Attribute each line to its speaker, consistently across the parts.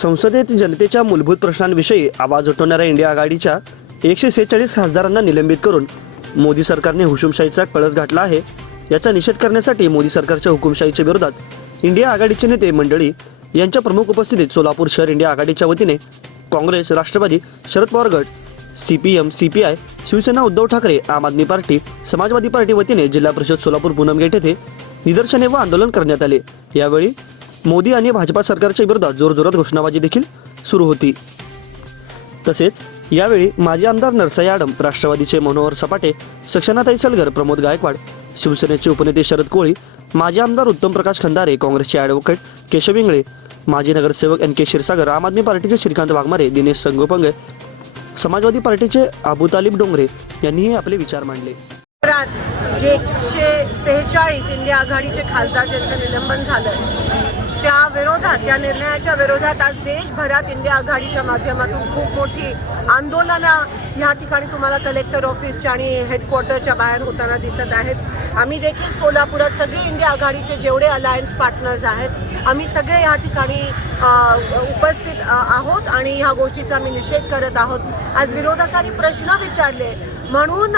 Speaker 1: संसदेत जनतेच्या मूलभूत प्रश्नांविषयी आवाज उठवणाऱ्या इंडिया आघाडीच्या एकशे सेहेचाळीस खासदारांना निलंबित करून मोदी सरकारने हुकुमशाहीचा कळस घातला आहे याचा निषेध करण्यासाठी मोदी सरकारच्या हुकुमशाहीच्या विरोधात इंडिया आघाडीचे नेते मंडळी यांच्या प्रमुख उपस्थितीत सोलापूर शहर इंडिया आघाडीच्या वतीने काँग्रेस राष्ट्रवादी शरद पवार गट C P M C P I Shivsena Uddhav Thackeray Aam Aadmi party Samajwadi party वतीने जिल्हा परिषद सोलापूर पूनम गेट येथे निदर्शने व आंदोलन करण्यात आले. यावेळी मोदी आणि भाजपा सरकारच्या विरोधात जोरजोरात घोषणाबाजी देखील सुरू होती. तसेच यावेळी माजी आमदार नरसई आडम राष्ट्रवादीचे मनोहर सपाटे सक्षनाताई सलगर प्रमोद गायकवाड शिवसेनेचे उपनेते शरद कोळी माजी आमदार उत्तम प्रकाश खंदारे काँग्रेसचे ॲडव्होकेट केशव इंगळे माजी नगरसेवक एन के क्षीरसागर आम आदमी पार्टीचे श्रीकांत वाघमारे दिनेश संगोपंगे समाजवादी पार्टीचे अबू तालिब डोंगरे यांनीही आपले विचार मांडले.
Speaker 2: जे एकशे सेहेचाळीस इंडिया आघाडीचे खासदार ज्यांचं निलंबन झालं त्या विरोधात त्या निर्णयाच्या विरोधात आज देशभरात इंडिया आघाडीच्या माध्यमातून खूप मोठी आंदोलनं ह्या ठिकाणी तुम्हाला कलेक्टर ऑफिसच्या आणि हेडक्वार्टरच्या बाहेर होताना दिसत आहेत. आम्ही देखील सोलापुरात सगळे इंडिया आघाडीचे जेवढे अलायन्स पार्टनर्स आहेत आम्ही सगळे या ठिकाणी उपस्थित आहोत आणि ह्या गोष्टीचा आम्ही निषेध करत आहोत. आज विरोधकांनी प्रश्न विचारले म्हणून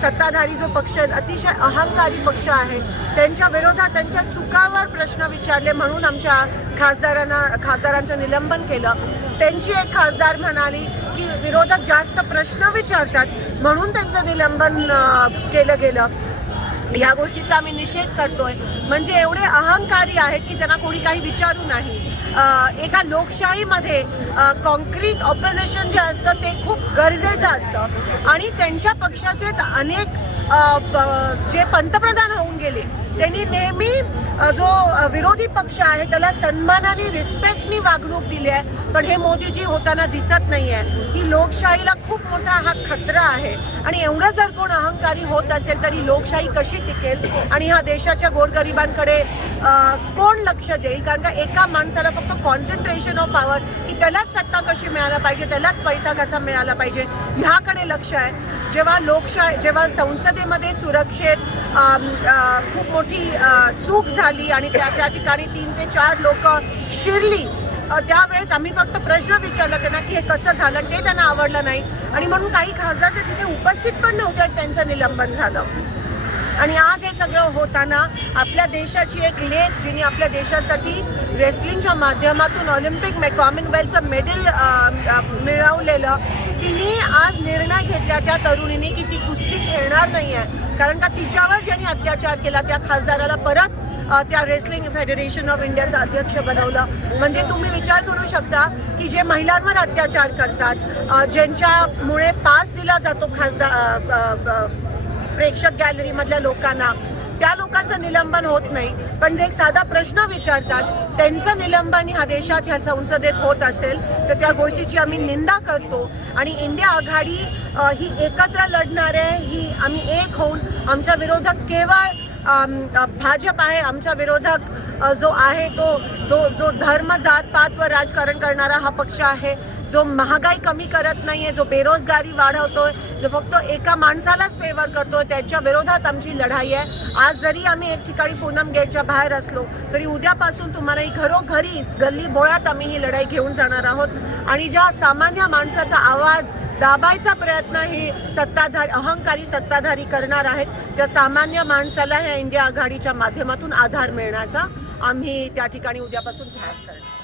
Speaker 2: सत्ताधारी जो पक्ष अतिशय अहंकारी पक्ष आहे त्यांच्या विरोधात त्यांच्या चुकावर प्रश्न विचारले म्हणून आमच्या खासदारांना खासदारांचं निलंबन केलं. त्यांची एक खासदार म्हणाली की विरोधक जास्त प्रश्न विचारतात म्हणून त्यांचं निलंबन केलं गेलं. या गोष्टीचा आम्ही निषेध करतोय. म्हणजे एवढे अहंकारी आहेत की त्यांना कोणी काही विचारू नाही. एका लोकशाहीमध्ये कॉन्क्रीट ऑपोजिशन जे असतं ते खूप गरजेचं असतं. आणि त्यांच्या पक्षाचेच अनेक जे पंतप्रधान होऊन गेले त्यांनी नेहमी जो विरोधी पक्ष आहे त्याला सन्मानाने रिस्पेक्टनी वागणूक दिली आहे. पण हे मोदीजी होताना दिसत नाही आहे ही लोकशाहीला खूप मोठा हा खतरा आहे. आणि एवढं जर कोण अहंकारी होत असेल तरी लोकशाही कशी टिकेल? आणि ह्या देशाच्या गोरगरिबांकडे कोण लक्ष देईल? कारण का एका माणसाला फक्त कॉन्सन्ट्रेशन ऑफ पॉवर की त्यालाच सत्ता कशी मिळायला पाहिजे त्यालाच पैसा कसा मिळाला पाहिजे ह्याकडे लक्ष आहे. जेव्हा लोकशाही जेव्हा संसदेमध्ये सुरक्षेत खूप मोठी चूक झाली आणि त्या त्या ठिकाणी तीन ते चार लोक शिरली त्यावेळेस आम्ही फक्त प्रश्न विचारला त्यांना की हे कसं झालं ते त्यांना आवडलं नाही. आणि म्हणून काही खासदार ते तिथे उपस्थित पण नव्हते त्यांचं निलंबन झालं. आणि आज हे सगळं होताना आपल्या देशाची एक लेख जिने आपल्या देशासाठी रेसलिंगच्या माध्यमातून ऑलिम्पिक मे कॉमनवेल्थचं मेडल मिळवलेलं तिने आज निर्णय घेतला त्या तरुणीने की ती कुस्ती खेळणार नाही आहे कारण का तिच्यावर ज्यांनी अत्याचार केला त्या खासदाराला परत त्या रेसलिंग फेडरेशन ऑफ इंडियाचं अध्यक्ष बनवलं. म्हणजे तुम्ही विचार करू शकता की जे महिलांवर अत्याचार करतात ज्यांच्यामुळे पास दिला जातो खासदार प्रेक्षक गॅलरीमधल्या लोकांना त्या लोकांचं निलंबन होत नाही पण जे एक साधा प्रश्न विचारतात त्यांचं निलंबन ह्या देशात ह्या संसदेत होत असेल तर त्या गोष्टीची आम्ही निंदा करतो. आणि इंडिया आघाडी ही एकत्र लढणार आहे ही आम्ही एक होऊन आमच्या विरोधात केवळ भाजप आहे आमचा विरोधक जो आहे तो तो जो धर्म जात पातवर राजकारण करणारा हा पक्ष आहे. जो महागाई कमी करत नाही आहे जो बेरोजगारी वाढवतोय जो फक्त एका माणसालाच फेवर करतोय त्याच्या विरोधात आमची लढाई आहे. आज जरी आम्ही एक ठिकाणी पूनम गेटच्या बाहेर असलो तरी उद्यापासून तुम्हाला ही घरोघरी गल्ली बोळात आम्ही ही लढाई घेऊन जाणार आहोत. आणि ज्या सामान्य माणसाचा आवाज दाबायचा प्रयत्न ही सत्ताधारी अहंकारी सत्ताधारी करणार आहेत. त्या सामान्य माणसाला ह्या इंडिया आघाडीच्या माध्यमातून आधार मिळण्याचा आम्ही त्या ठिकाणी उद्यापासून ध्यास करणार.